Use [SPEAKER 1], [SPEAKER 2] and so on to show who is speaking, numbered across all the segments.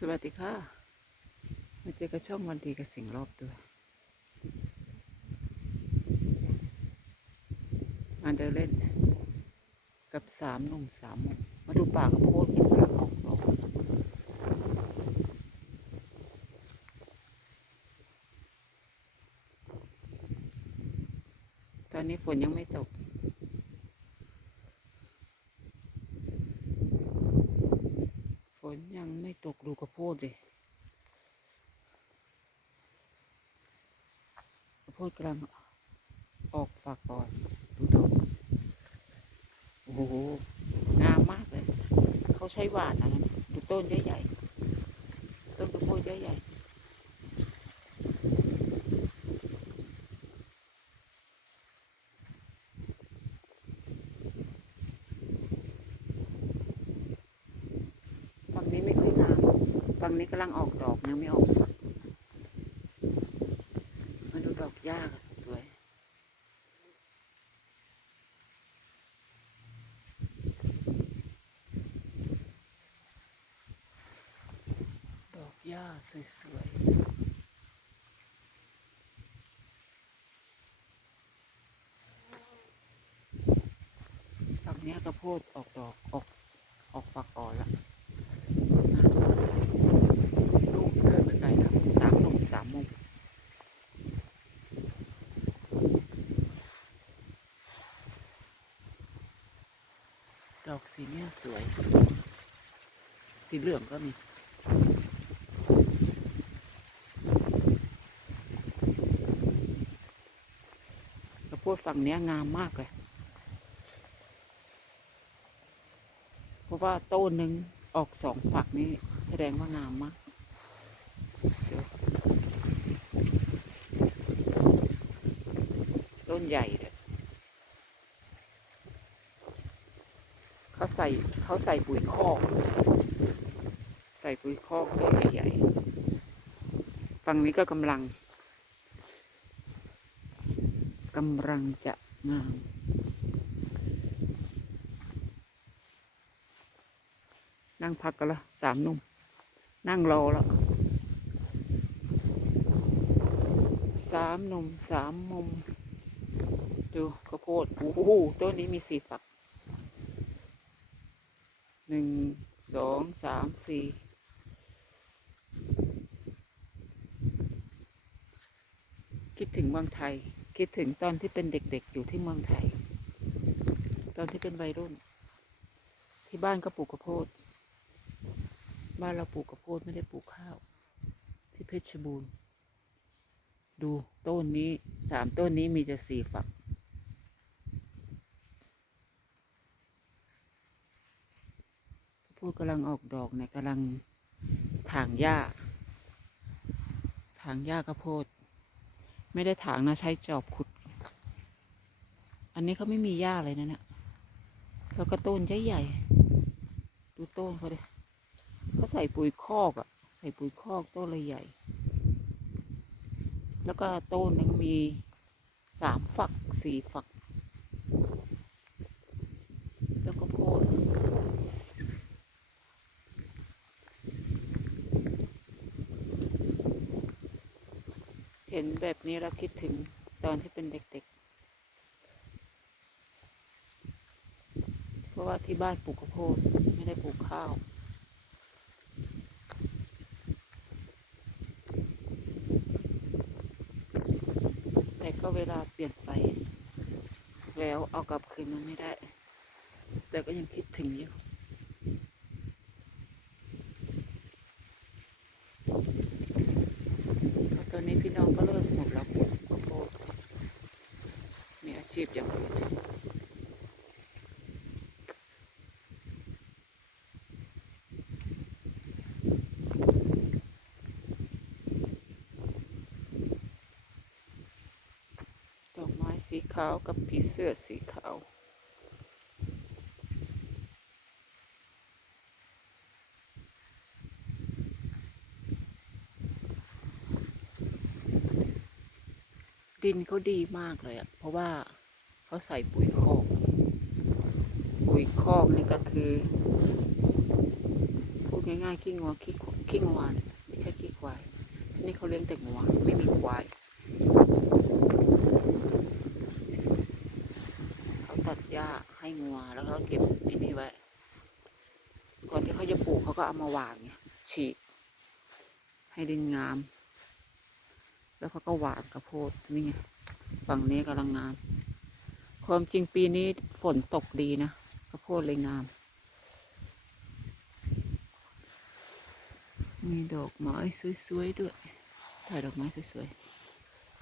[SPEAKER 1] สวัสดีค่ะ มาเจอกับช่องวันดีกับสิ่งรอบตัว มาเดินเล่น กับสามหนุ่มสามมุมมาดูป่ากระโพดเห็นกำลังออกดอกตอนนี้ฝนยังไม่ตก ฝนยัง ไม่ตกดูกระโพดสิกระโพดกำลังออกฝักก่อน ดูดอกโอ้โห งามมากเลย เขาใช้หวานอะไรนะดูต้นใหญ่ๆต้นกระโพดใหญ่ๆฝั่งนี้ไม่ค่อยงามฝั่ง นี้กำลังออกดอกยังไม่ออก มาดูดอกหญ้าค่ะสวย ดอกหญ้าสวยๆฝั่งเนี้กระโพดออกดอกออกออกฝักอ่อนแล้วลูกเดินไปไกลแล้วสามมุมสามมุมดอก สีเนี้ยสวย สีเหลืองก็มีกระโพดฝั่งเนี้ยงามมากเลย เพราะว่าต้นหนึ่งออกสองฝักนี่แสดงว่างามมากต้นใหญ่เลย เขาใส่เขาใส่ปุ๋ยคอก ใส่ปุ๋ยคอกต้นใหญ่ๆฝั่งนี้ก็กำลังกำลังจะงามนั่งพักกันละสามนุ่ม นั่งรอแล้วสามนุ่มสามมุม ดูข้าวโพดโอ้โหต้นนี้มีสี่ฝัก หนึ่งสองสามสี่คิดถึงเมืองไทย คิดถึงตอนที่เป็นเด็กๆอยู่ที่เมืองไทย ตอนที่เป็นวัยรุ่น ที่บ้านก็ปลูกข้าวโพดบ้านเราปลูกข้าวโพดไม่ได้ปลูกข้าว ที่เพชรบูรณ์ ดูต้นนี้สามต้นนี้มีจะสี่ฝัก ข้าวโพดกำลังออกดอกเนี่ยกำลังถางหญ้า ถางหญ้าข้าวโพด ไม่ได้ถางนะใช้จอบขุด อันนี้เขาไม่มีหญ้าเลยนะเนี่ยแล้วก็ต้นใหญ่ใหญ่ๆดูต้นเขาดิเขาใส่ปุ๋ยคอกอะใส่ปุ๋ยคอกต้นเลยใหญ่ แล้วก็ต้นหนึ่งมีสามฝักสี่ฝักแล้วก็โพด เห็น แบบนี้แล้วคิดถึงตอนที่เป็นเด็กๆ เพราะว่าที่บ้านปลูกข้าวโพดไม่ได้ปลูกข้าวแต่ก็เวลาเปลี่ยนไป แล้วเอากลับคืนมันไม่ได้ แต่ก็ยังคิดถึงอยู่ ตอนนี้พี่น้องก็เลิกหมดแล้วปลูกข้าวโพดมีอา ชีพอย่างอื่นดอกไม้สีขาวกับผีเสื้อสีขาวดินเขาดีมากเลยอะเพราะว่า เขาใส่ปุ๋ยคอก ปุ๋ยคอกนี่ก็คือพูดง่ายๆขี้งัวขี้ขี้งวเนี่ยไม่ใช่ขี้ควายที่นี่เขาเลี้ยงแต่งัวไม่มีควายเขาตัดหญ้าให้งัวแล้วเขาเก็บไอ้นี่ไว้ก่อนที่เขาจะปลูกเขาก็เอามาวางไงฉีกให้ดินงาม แล้วเขาก็หวานกระโพดนี่ไงฝั่งนี้กำลังงาม ความจริงปีนี้ฝนตกดีนะกระโพดเลยงาม มีดอกไม้สวยๆด้วย ถ่ายดอกไม้สวย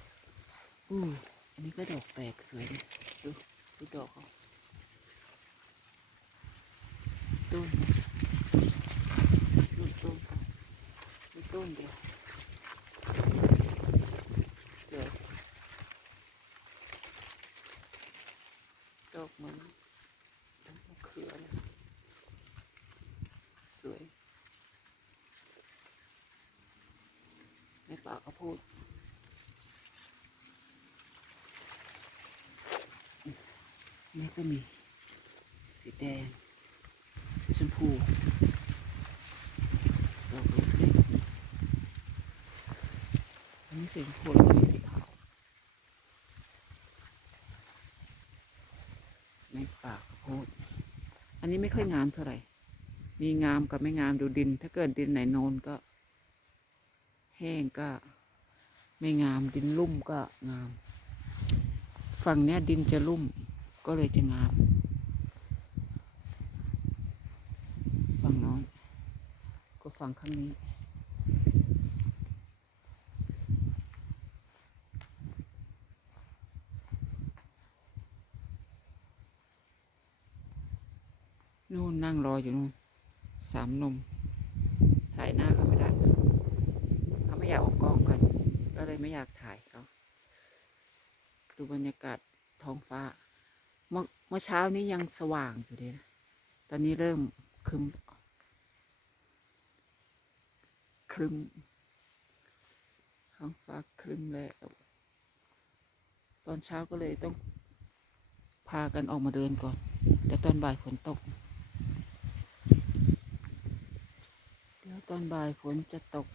[SPEAKER 1] ๆอู้อันนี้ก็ดอกแปลกสวยดีดูดูดอกเขาต้นดูต้นเขาดูต้นเดียวสวยดอกเหมือนดอกมะเขือเลยส วยในป่าข้าวโพดนี่ก็มีสีแดง สีชมพูดอกเล็กๆอันนี้สีชมพูแล้วมีสีขาวในป่าข้าวโพดอันนี้ไม่ค่อยงามเท่าไหร่ มีงามกับไม่งามดูดิน ถ้าเกิดดินไหนโนนก็ แห้งก็ไม่งามดินลุ่มก็งาม ฝั่งเนี้ยดินจะลุ่มก็เลยจะงาม ฝั่งโน้นก็ฝั่งข้างนี้นู่นนั่งรออยู่นู่น สามหนุ่มถ่ายหน้าเขาไม่ได้เขาไม่อยากออกกล้องกัน ก็เลยไม่อยากถ่ายเขาดูบรรยากาศท้องฟ้า เมื่อเมื่อเช้านี้ยังสว่างอยู่เลยนะตอนนี้เริ่มครึมครึมท้องฟ้าครึมแล้วตอนเช้าก็เลยต้องพากันออกมาเดินก่อน แต่ตอนบ่ายฝนตก เดี๋ยว ตอนบ่ายฝนจะตก